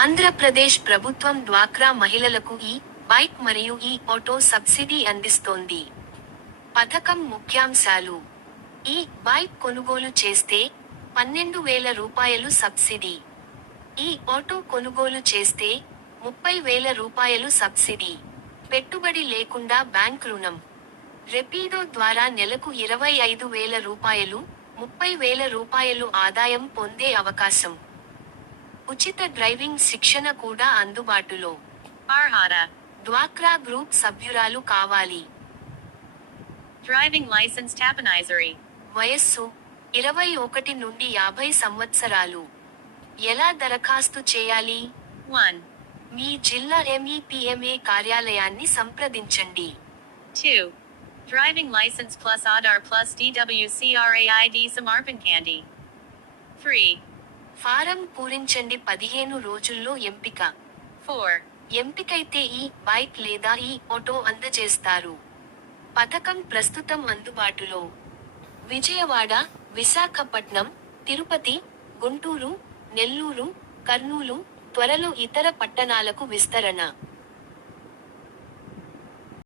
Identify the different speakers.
Speaker 1: ఆంధ్రప్రదేశ్ ప్రభుత్వం డ్వాక్రా మహిళలకు ఈ బైక్ మరియు ఈ ఆటో సబ్సిడీ అందిస్తోంది. పథకం ముఖ్యాంశాలు. ఈ బైక్ కొనుగోలు చేస్తే పన్నెండు వేల రూపాయలు సబ్సిడీ. ఈ ఆటో కొనుగోలు చేస్తే ముప్పై వేల రూపాయలు సబ్సిడీ. పెట్టుబడి లేకుండా బ్యాంక్ రుణం. రెపీడో ద్వారా నెలకు ఇరవై ఐదు వేల రూపాయలు ముప్పై వేల రూపాయలు ఆదాయం పొందే అవకాశం. ఉచిత డ్రైవింగ్ శిక్షణ కూడా అందుబాటులో. డ్వాక్రా గ్రూప్ సభ్యురాలు కావాలి.
Speaker 2: driving license tapanizery
Speaker 1: వయస్సు ఇరవై ఒకటి నుండి యాభై సంవత్సరాలు. ఎలా దరఖాస్తు చేయాలి?
Speaker 2: 1
Speaker 1: మీ జిల్లా ఎంఈపిఎంఏ కార్యాలయాన్ని సంప్రదించండి.
Speaker 2: 2 driving license plus Aadhaar plus DWCRAID Samarpan Candy 3
Speaker 1: form పూరించండి పదిహేను రోజుల్లో ఎంపిక.
Speaker 2: 4
Speaker 1: ఎంపికైతే ఈ బైక్ లేదా ఈ ఆటో అందజేస్తారు. పథకం ప్రస్తుతం అందుబాటులో. విజయవాడ విశాఖపట్నం తిరుపతి గుంటూరు నెల్లూరు కర్నూలు త్వరలో ఇతర పట్టణాలకు విస్తరణ.